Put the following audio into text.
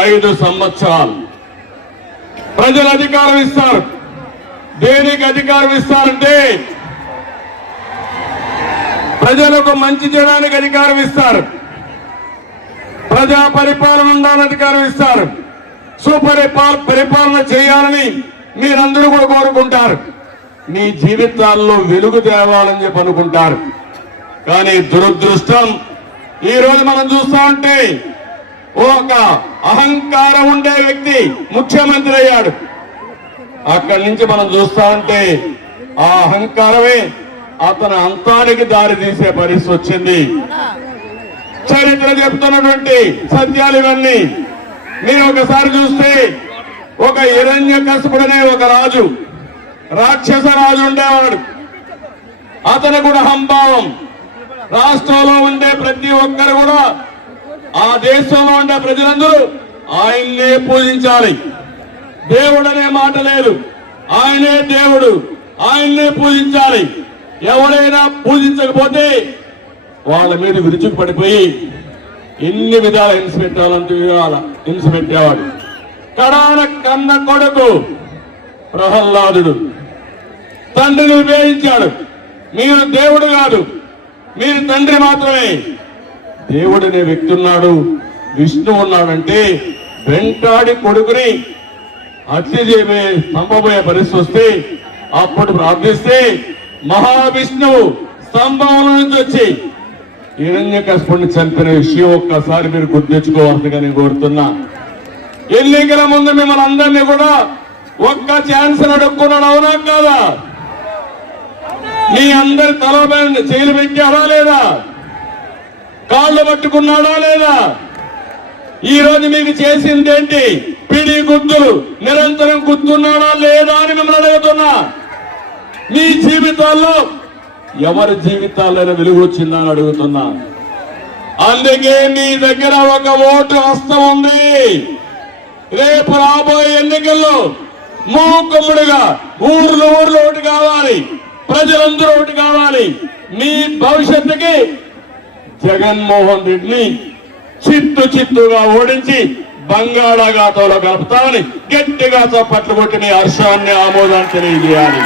5 సంవత్సరాలు ప్రజలు అధికారం ఇస్తారు. దేనికి అధికారం ఇస్తారంటే ప్రజలకు మంచి చేయడానికి అధికారం ఇస్తారు. ప్రజా పరిపాలన ఉండాలని అధికారం ఇస్తారు. పరిపాలన చేయాలని మీరందరూ కూడా కోరుకుంటారు. మీ జీవితాల్లో వెలుగు తేవాలని చెప్పి అనుకుంటారు. కానీ దురదృష్టం ఈ రోజు మనం చూస్తా ఉంటే ఒక అహంకారం ఉండే వ్యక్తి ముఖ్యమంత్రి అయ్యాడు. అక్కడి నుంచి మనం చూస్తా ఉంటే ఆ అహంకారమే అతని అంతానికి దారి తీసే పరిస్థితి వచ్చింది. చరిత్ర చెప్తున్నటువంటి సత్యాలు ఇవన్నీ. మీరు ఒకసారి చూస్తే ఒక హిరణ్యకశిపుడనే ఒక రాజు, రాక్షస రాజు ఉండేవాడు. అతను కూడా అహంభావం. రాష్ట్రంలో ఉండే ప్రతి ఒక్కరు కూడా, ఆ దేశంలో ఉండే ప్రజలందరూ ఆయన్నే పూజించాలి. దేవుడు అనే మాట లేదు. ఆయనే దేవుడు, ఆయన్నే పూజించాలి. ఎవరైనా పూజించకపోతే వాళ్ళ మీద విరుచుకు పడిపోయి ఎన్ని విధాల హింస పెట్టాలంటే హింస పెట్టేవాడు. కడాన కన్న కొడుకు ప్రహ్లాదుడు తండ్రిని విభేదించాడు. మీరు దేవుడు కాదు, మీరు తండ్రి మాత్రమే. దేవుడనే వ్యక్తి ఉన్నాడు, విష్ణు ఉన్నాడంటే వెంటాడి కొడుకుని హత్య చేయబోయే చంపబోయే పరిస్థితి వస్తే అప్పుడు ప్రార్థిస్తే మహావిష్ణువు స్తంభంలో నుంచి వచ్చి హిరణ్యకశిపుడిని చంపిన విషయం ఒక్కసారి మీరు గుర్తించుకోవాల్సిందిగా నేను కోరుతున్నా. ఎన్నికల ముందు మిమ్మల్ని అందరినీ కూడా ఒక్క ఛాన్స్ అడుక్కున్నాడు, అవునా కాదా? మీ అందరి తల చేయలు పెట్టాడా లేదా? కాళ్ళు పట్టుకున్నాడా లేదా? ఈ రోజు మీకు చేసింది ఏంటి? పిడి గుర్తులు నిరంతరం గుర్తున్నాడా లేదా అని మిమ్మల్ని అడుగుతున్నా. మీ జీవితాల్లో ఎవరి జీవితాల్లో వెలుగు వచ్చిందా అని అడుగుతున్నా. అందుకే మీ దగ్గర ఒక ఓటు హస్తం ఉంది. రేపు రాబోయే ఎన్నికల్లో మూకుమ్ముడిగా ఊర్లు ఓటు కావాలి, ప్రజలందరూ ఓటు కావాలి. మీ భవిష్యత్తుకి జగన్మోహన్ రెడ్డిని చిత్తుగా ఓడించి బంగాళాఖాతంలో కలుపుతామని గట్టిగా చప్పట్లు కొట్టి మీ హర్షాన్ని ఆమోదాన్ని తెలియజేయాలి.